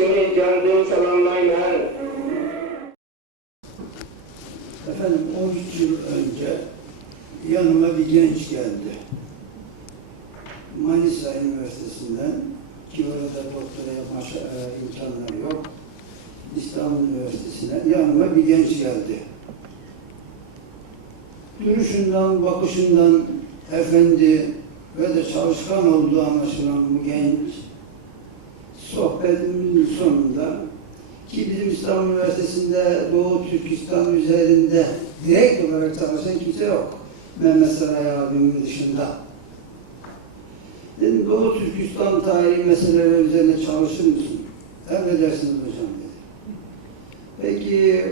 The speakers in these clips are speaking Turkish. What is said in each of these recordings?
seni canlı selamlayla. Efendim 13 yıl önce yanıma bir genç geldi. Manisa Üniversitesi'nden, ki orada doktora yapma imkanları yok, İstanbul Üniversitesi'ne yanıma bir genç geldi. Duruşundan, bakışından efendi ve de çalışkan olduğu anlaşılan bu genç, sohbetimizin sonunda, ki bizim İstanbul Üniversitesi'nde Doğu Türkistan üzerinde direkt olarak çalışan kimse yok, Mehmet Saray abimin dışında. Dedim, Doğu Türkistan tarihi meseleleri üzerine çalışır mısın? Emredersiniz hocam dedi. Peki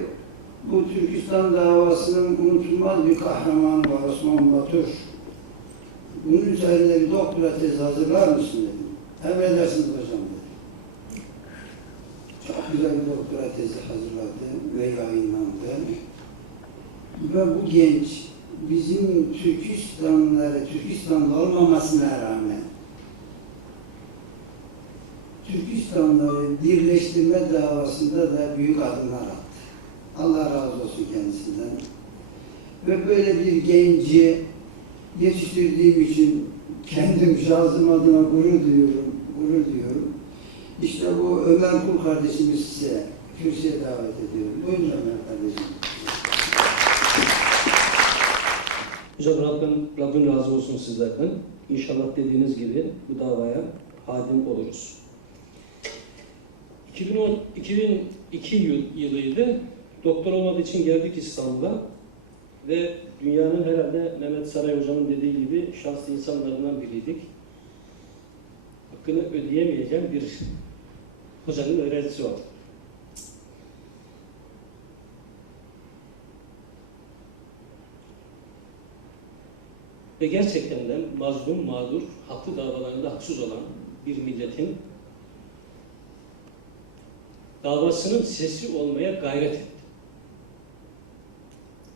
bu Türkistan davasının unutulmaz bir kahramanı var, Osman Batur. Bunun üzerine bir doktora tezi hazırlar mısın dedim. Emredersiniz hocam dedi. Çok güzel bir doktora tezi hazırladı ve yayınlandı. Ve bu genç bizim Türkistanlı olmamasına rağmen Türkistanları birleştirme davasında da büyük adımlar attı. Allah razı olsun kendisinden. Ve böyle bir genci yetiştirdiğim için kendim şahsım adına gurur duyuyorum. İşte bu Ömer Kul kardeşimiz size kürsüye davet ediyorum. Buyurun Ömer kardeşim. Hocam Rabbim razı olsun sizlerden. İnşallah dediğiniz gibi bu davaya hadim oluruz. 2002 yılıydı. Doktor olmadığı için geldik İstanbul'a ve dünyanın herhalde Mehmet Saray hocamın dediği gibi şanslı insanlarından biriydik. Hakkını ödeyemeyeceğim bir hocanın öğrencisi oldu. Ve gerçekten de mazlum, mağdur, haklı davalarında haksız olan bir milletin davasının sesi olmaya gayret etti.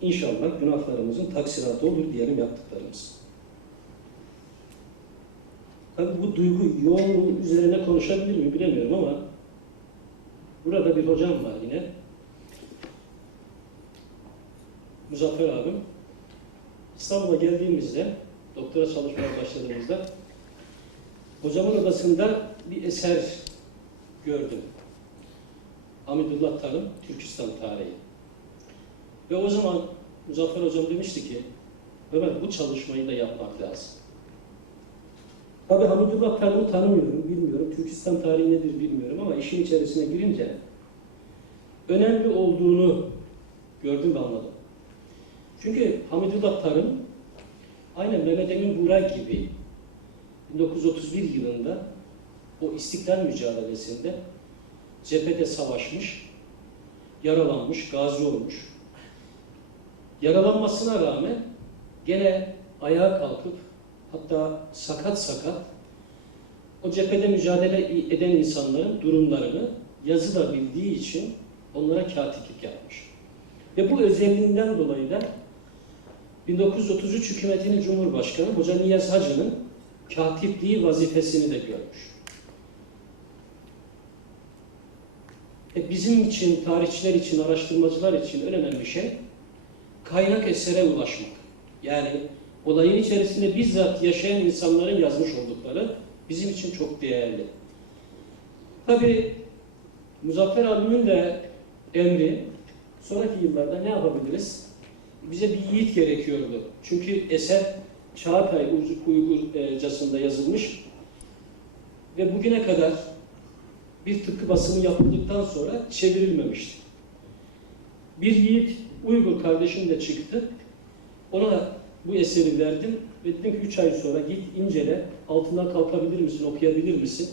İnşallah günahlarımızın taksiratı olur diyelim yaptıklarımız. Tabii bu duygu yoğunluğun üzerine konuşabilir miyim bilemiyorum ama burada bir hocam var yine. Muzaffer abim. İstanbul'a geldiğimizde, doktora çalışmaya başladığımızda hocamın odasında bir eser gördüm. Hamidullah Tarım, Türkistan Tarihi. Ve o zaman Muzaffer hocam demişti ki, Ömer bu çalışmayı da yapmak lazım. Tabii Hamidullah Tarım'ı tanımıyorum, bilmiyorum. Türkistan tarihi nedir bilmiyorum ama işin içerisine girince önemli olduğunu gördüm ve anladım. Çünkü Hamidullah Tarım aynen Mehmet Emin Buray gibi 1931 yılında o İstiklal mücadelesinde cephede savaşmış, yaralanmış, gazi olmuş. Yaralanmasına rağmen gene ayağa kalkıp hatta sakat o cephede mücadele eden insanların durumlarını yazıda bildiği için onlara katiplik yapmış. Ve bu özelliğinden dolayı da 1933 hükümetinin Cumhurbaşkanı Hoca Niyaz Hacı'nın katipliği vazifesini de görmüş. Bizim için, tarihçiler için, araştırmacılar için en önemli şey kaynak esere ulaşmak. Yani olayın içerisinde bizzat yaşayan insanların yazmış oldukları bizim için çok değerli. Tabii Muzaffer abimin de emri, sonraki yıllarda ne yapabiliriz? Bize bir yiğit gerekiyordu. Çünkü eser Çağatay Uygurcasında yazılmış ve bugüne kadar bir tıpkı basımı yapıldıktan sonra çevrilmemişti. Bir yiğit Uygur kardeşim de çıktı. Ona bu eseri verdim ve dedim ki 3 ay sonra git incele, altından kalkabilir misin, okuyabilir misin?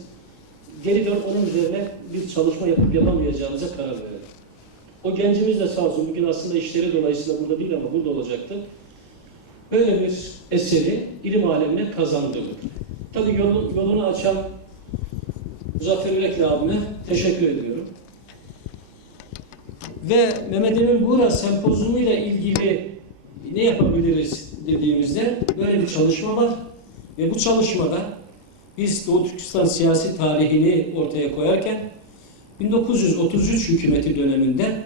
Geri dön, onun üzerine bir çalışma yapıp yapamayacağımıza karar verelim. O gencimiz de sağ olsun, bugün aslında işleri dolayısıyla burada değil ama burada olacaktı. Böyle bir eseri ilim alemine kazandırdı. Tabii yolunu açan Muzaffer Ürekli abime teşekkür ediyorum. Ve Mehmet Emin Buğra sempozyumuyla ilgili ne yapabiliriz dediğimizde böyle bir çalışma var. Ve bu çalışmada biz Doğu Türkistan siyasi tarihini ortaya koyarken 1933 hükümeti döneminde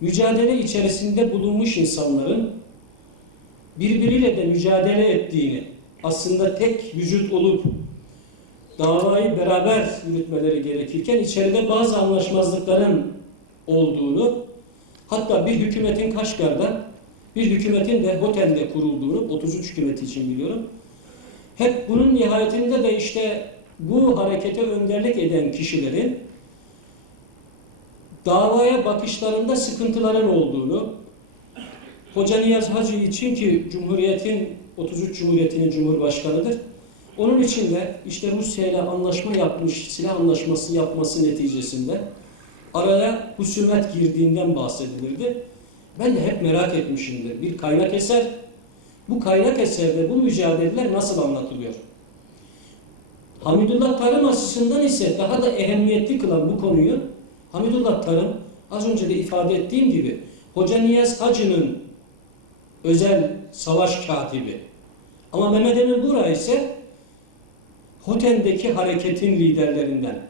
mücadele içerisinde bulunmuş insanların birbiriyle de mücadele ettiğini, aslında tek vücut olup davayı beraber yürütmeleri gerekirken içeride bazı anlaşmazlıkların olduğunu, hatta bir hükümetin Kaşgar'da, bir hükümetin de Hoten'de kurulduğunu, 33 hükümeti için biliyorum. Hep bunun nihayetinde de işte bu harekete önderlik eden kişilerin davaya bakışlarında sıkıntıların olduğunu, Hoca Niyaz Hacı için ki Cumhuriyet'in, 33 Cumhuriyeti'nin Cumhurbaşkanı'dır. Onun için de işte Rusya ile anlaşma yapmış, silah anlaşması yapması neticesinde araya husumet girdiğinden bahsedilirdi. Ben de hep merak etmişimdir. Bir kaynak eser, bu kaynak eserde bu mücadeleler nasıl anlatılıyor? Hamidullah Tarım açısından ise daha da ehemmiyetli kılan bu konuyu, Hamidullah Tarım az önce de ifade ettiğim gibi Hoca Niyaz Hacı'nın özel savaş katibi. Ama Mehmet Emin Bura ise Hoten'deki hareketin liderlerinden.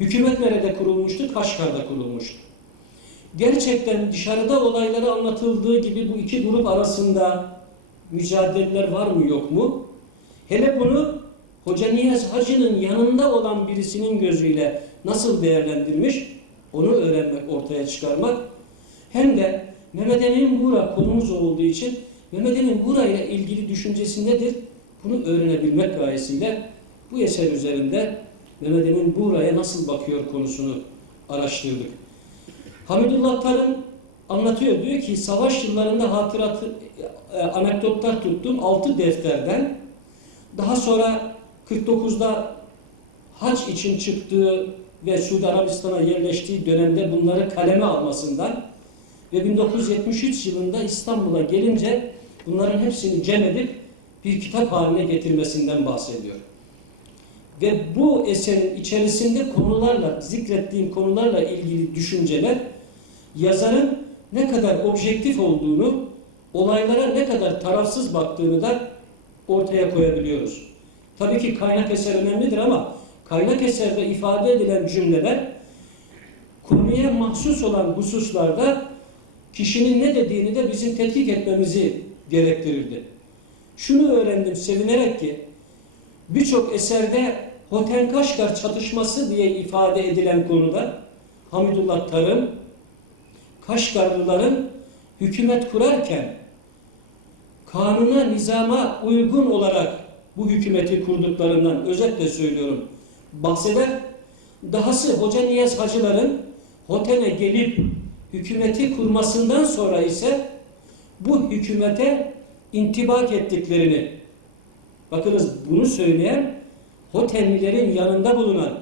Hükümet nerede kurulmuştu? Kaşgar'da kurulmuştu. Gerçekten dışarıda olayları anlatıldığı gibi bu iki grup arasında mücadeleler var mı yok mu? Hele bunu Hoca Niyaz Hacı'nın yanında olan birisinin gözüyle nasıl değerlendirmiş? Onu öğrenmek, ortaya çıkarmak. Hem de Mehmet Emin Bura konumuz olduğu için Mehmet Emin Bura ile ilgili düşüncesi nedir? Bunu öğrenebilmek gayesiyle bu eser üzerinde Mehmet Emin Bura'ya nasıl bakıyor konusunu araştırdık. Hamidullah Tarım anlatıyor, diyor ki savaş yıllarında anekdotlar tuttum 6 defterden. Daha sonra 49'da hac için çıktığı ve Suudi Arabistan'a yerleştiği dönemde bunları kaleme almasından ve 1973 yılında İstanbul'a gelince bunların hepsini cem edip bir kitap haline getirmesinden bahsediyor. Ve bu eserin içerisinde konularla, zikrettiğim konularla ilgili düşünceler, yazarın ne kadar objektif olduğunu, olaylara ne kadar tarafsız baktığını da ortaya koyabiliyoruz. Tabii ki kaynak eser önemlidir ama kaynak eserde ifade edilen cümleler konuya mahsus olan hususlarda kişinin ne dediğini de bizim tetkik etmemizi gerektirirdi. Şunu öğrendim sevinerek ki birçok eserde Hoten-Kaşgar çatışması diye ifade edilen konuda Hamidullah Tarım Kaşgarlıların hükümet kurarken kanuna, nizama uygun olarak bu hükümeti kurduklarından özetle söylüyorum bahseder. Dahası Hoca Niyaz Hacıların Hoten'e gelip hükümeti kurmasından sonra ise bu hükümete intibak ettiklerini, bakınız bunu söyleyen Hotenlilerin yanında bulunan,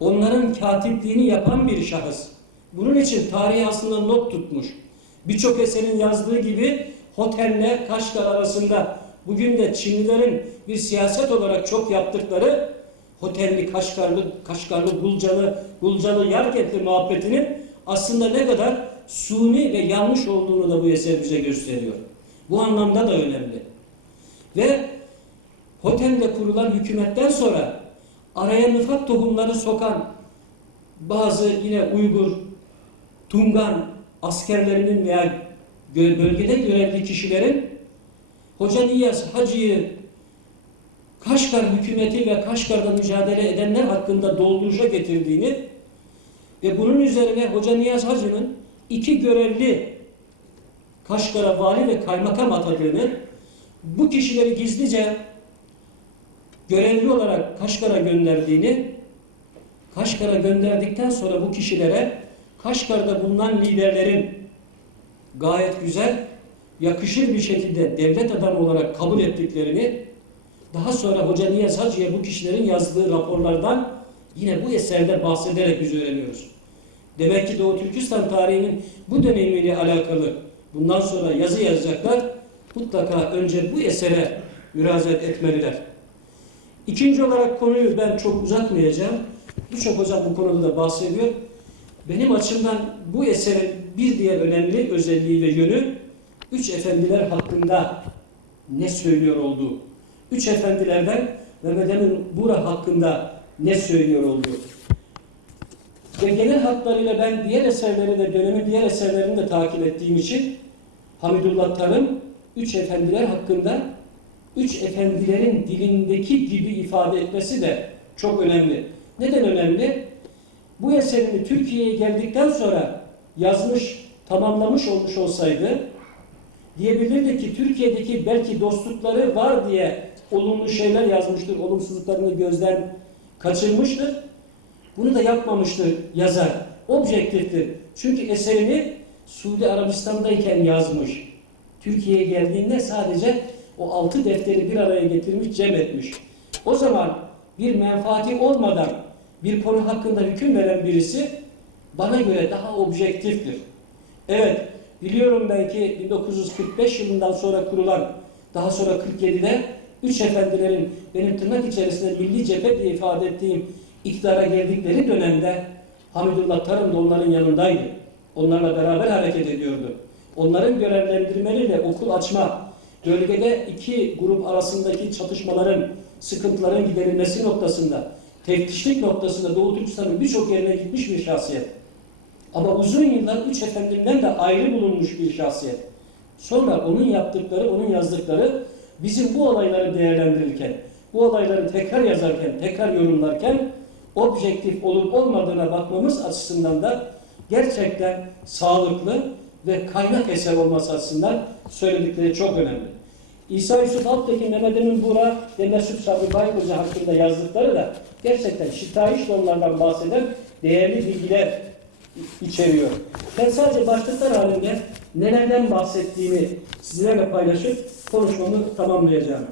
onların katipliğini yapan bir şahıs. Bunun için tarihi aslında not tutmuş. Birçok eserin yazdığı gibi Hoten'le Kaşgar arasında bugün de Çinlilerin bir siyaset olarak çok yaptıkları Hotenli, Kaşgarlı, Gulcalı, Yarkentli muhabbetinin aslında ne kadar suni ve yanlış olduğunu da bu eser bize gösteriyor. Bu anlamda da önemli. Ve Hoten'de kurulan hükümetten sonra araya nifak tohumları sokan bazı yine Uygur, Tungan askerlerinin veya bölgede görevli kişilerin Hoca Niyaz Hacı'yı Kaşgar hükümeti ve Kaşgar'da mücadele edenler hakkında dolduruşa getirdiğini ve bunun üzerine Hoca Niyaz Hacı'nın 2 görevli Kaşgar'a vali ve kaymakam atadığını, bu kişileri gizlice görevli olarak Kaşgar'a gönderdiğini, Kaşgar'a gönderdikten sonra bu kişilere Kaşgar'da bulunan liderlerin gayet güzel, yakışır bir şekilde devlet adamı olarak kabul ettiklerini, daha sonra Hoca Niyaz Hacı'ya bu kişilerin yazdığı raporlardan yine bu eserde bahsederek biz öğreniyoruz. Demek ki Doğu Türkistan tarihinin bu dönemiyle alakalı bundan sonra yazı yazacaklar, mutlaka önce bu esere müracaat etmeliler. İkinci olarak konuyu ben çok uzatmayacağım. Birçok hocam bu konuda da bahsediyor. Benim açımdan bu eserin bir diğer önemli özelliği ve yönü üç efendiler hakkında ne söylüyor olduğu. Üç efendilerden Mehmet Emin Bura hakkında ne söylüyor olduğu. Ve genel hatlarıyla ben diğer eserleri de, dönemin diğer eserlerini de takip ettiğim için Hamidullah Tar'ın Üç Efendiler hakkında Üç Efendilerin dilindeki gibi ifade etmesi de çok önemli. Neden önemli? Bu eserini Türkiye'ye geldikten sonra yazmış, tamamlamış olmuş olsaydı diyebilirdi ki Türkiye'deki belki dostlukları var diye olumlu şeyler yazmıştır, olumsuzluklarını gözden kaçırmıştır. Bunu da yapmamıştır yazar. Objektiftir. Çünkü eserini Suudi Arabistan'dayken yazmış. Türkiye'ye geldiğinde sadece o 6 defteri bir araya getirmiş, cem etmiş. O zaman bir menfaati olmadan bir konu hakkında hüküm veren birisi bana göre daha objektiftir. Evet, biliyorum belki 1945 yılından sonra kurulan, daha sonra 47'de Üç Efendilerin benim tırnak içerisinde milli cephe diye ifade ettiğim iktidara geldikleri dönemde Hamidullah Tarım da onların yanındaydı. Onlarla beraber hareket ediyordu. Onların görevlendirmeleriyle okul açma, bölgede iki grup arasındaki çatışmaların, sıkıntıların giderilmesi noktasında, teftişlik noktasında Doğu Türkistan'ın birçok yerine gitmiş bir şahsiyet. Ama uzun yıllar Üç Efendimden de ayrı bulunmuş bir şahsiyet. Sonra onun yaptıkları, onun yazdıkları bizim bu olayları değerlendirirken, bu olayları tekrar yazarken, tekrar yorumlarken objektif olup olmadığına bakmamız açısından da gerçekten sağlıklı ve kaynak eser olması açısından söyledikleri çok önemli. İsa Yusuf Alptekin, Mehmet Emin Buğra ve Mesut Sabri Bayburcu hakkında yazdıkları da gerçekten şitayiş onlardan bahseden değerli bilgiler içeriyor. Ben sadece başlıklar halinde nelerden bahsettiğini sizlerle paylaşıp konuşmamı tamamlayacağım.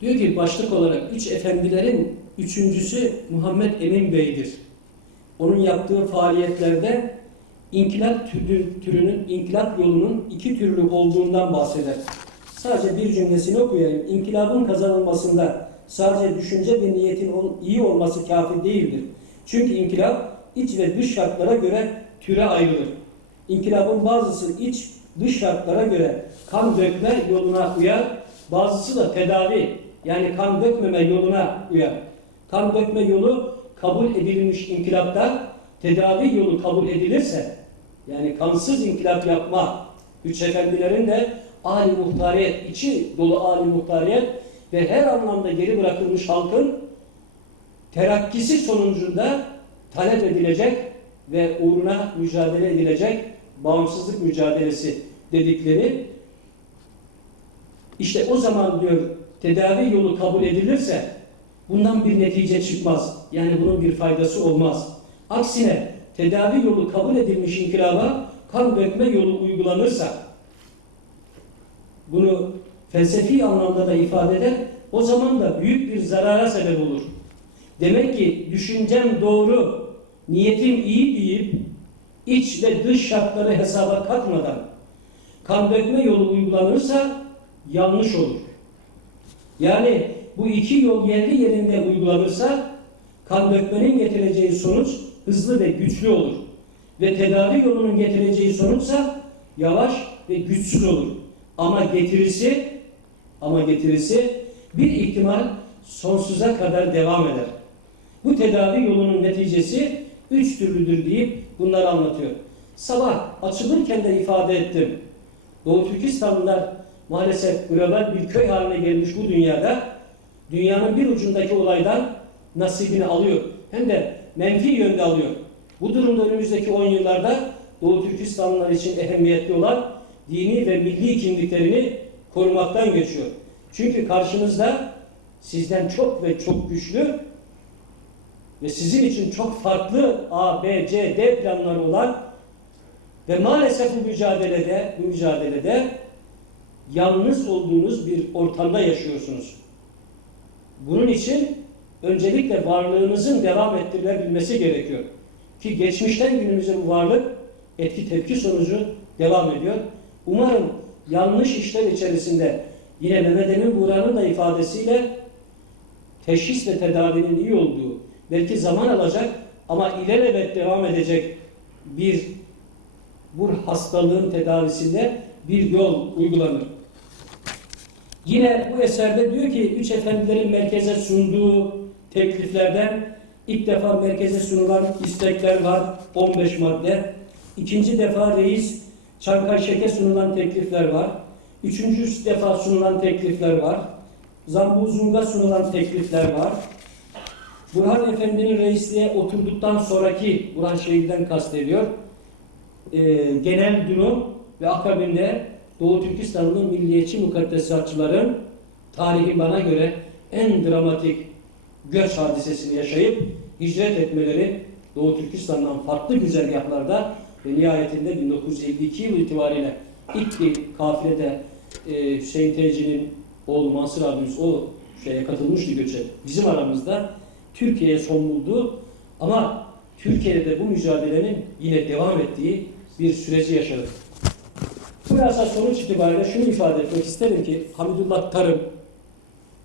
Diyor ki başlık olarak Üç Efendilerin üçüncüsü Muhammed Emin Bey'dir. Onun yaptığı faaliyetlerde inkılap türünün, inkılap yolunun iki türlü olduğundan bahseder. Sadece bir cümlesini okuyayım. İnkılabın kazanılmasında sadece düşünce ve niyetin iyi olması kafi değildir. Çünkü inkılap iç ve dış şartlara göre türe ayrılır. İnkılabın bazısı iç, dış şartlara göre kan dökme yoluna uyar, bazısı da tedavi, yani kan dökmeme yoluna uyar. Kan dökme yolu kabul edilmiş inkılapta, tedavi yolu kabul edilirse, yani kansız inkılap yapma, Üç Efendilerin de âli muhtariyet, içi dolu âli muhtariyet ve her anlamda geri bırakılmış halkın terakkisi sonucunda talep edilecek ve uğruna mücadele edilecek bağımsızlık mücadelesi dedikleri, işte o zaman diyor tedavi yolu kabul edilirse bundan bir netice çıkmaz. Yani bunun bir faydası olmaz. Aksine tedavi yolu kabul edilmiş inkılaba kan dökme yolu uygulanırsa, bunu felsefi anlamda da ifade eder, o zaman da büyük bir zarara sebep olur. Demek ki düşüncem doğru, niyetim iyi deyip iç ve dış şartları hesaba katmadan kan dökme yolu uygulanırsa yanlış olur. Yani bu iki yol yerli yerinde uygulanırsa kan dökmenin getireceği sonuç hızlı ve güçlü olur. Ve tedavi yolunun getireceği sonuçsa yavaş ve güçsüz olur. Ama getirisi bir ihtimal sonsuza kadar devam eder. Bu tedavi yolunun neticesi üç türlüdür deyip bunları anlatıyor. Sabah açılırken de ifade ettim. Doğu Türkistanlılar maalesef global bir köy haline gelmiş bu dünyada, dünyanın bir ucundaki olaydan nasibini alıyor. Hem de menfi yönde alıyor. Bu durumda önümüzdeki 10 yıllarda Doğu Türkistanlılar için ehemmiyetli olan dini ve milli kimliklerini korumaktan geçiyor. Çünkü karşınızda sizden çok ve çok güçlü ve sizin için çok farklı A, B, C, D planları olan ve maalesef bu mücadelede yalnız olduğunuz bir ortamda yaşıyorsunuz. Bunun için öncelikle varlığınızın devam ettirilebilmesi gerekiyor. Ki geçmişten günümüze bu varlık etki tepki sonucu devam ediyor. Umarım yanlış işler içerisinde yine Mehmet Emin Buğra'nın da ifadesiyle teşhis ve tedavinin iyi olduğu, belki zaman alacak ama ilelebet devam edecek bu hastalığın tedavisinde bir yol uygulanır. Yine bu eserde diyor ki Üç Efendilerin merkeze sunduğu tekliflerden İlk defa merkeze sunulan istekler var, 15 madde. İkinci defa reis Çankayşek'e sunulan teklifler var. Üçüncü defa sunulan teklifler var. Zambuzung'a sunulan teklifler var. Burhan Efendi'nin reisliğe oturduktan sonraki, Burhan Şehir'den kastediyor, genel durum ve akabinde Doğu Türkistan'ın milliyetçi mukaddesatçıların tarihi bana göre en dramatik göç hadisesini yaşayıp hicret etmeleri, Doğu Türkistan'dan farklı güzergahlarda ve nihayetinde 1952 yılı itibariyle ilk bir kafilede Hüseyin Teyci'nin oğlu Mansur abimiz o şeye katılmıştı göçe. Bizim aramızda Türkiye'ye son buldu ama Türkiye'de de bu mücadelenin yine devam ettiği bir süreci yaşadık. Burası sonuç itibariyle şunu ifade etmek isterim ki Hamidullah Tarım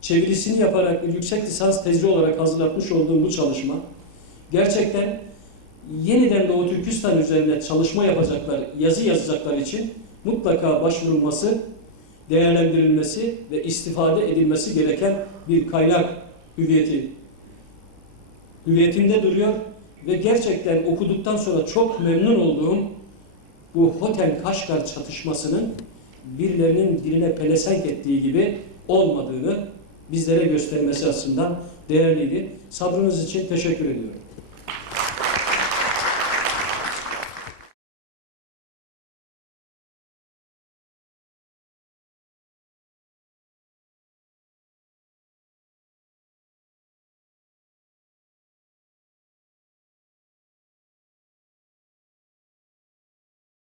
çevirisini yaparak bir yüksek lisans tezi olarak hazırlatmış olduğum bu çalışma gerçekten yeniden Doğu Türkistan üzerinde çalışma yapacaklar, yazı yazacaklar için mutlaka başvurulması, değerlendirilmesi ve istifade edilmesi gereken bir kaynak hüviyetimde duruyor ve gerçekten okuduktan sonra çok memnun olduğum bu Hoten-Kaşgar çatışmasının birilerinin diline pelesenk ettiği gibi olmadığını bizlere göstermesi açısından değerliydi. Sabrınız için teşekkür ediyorum.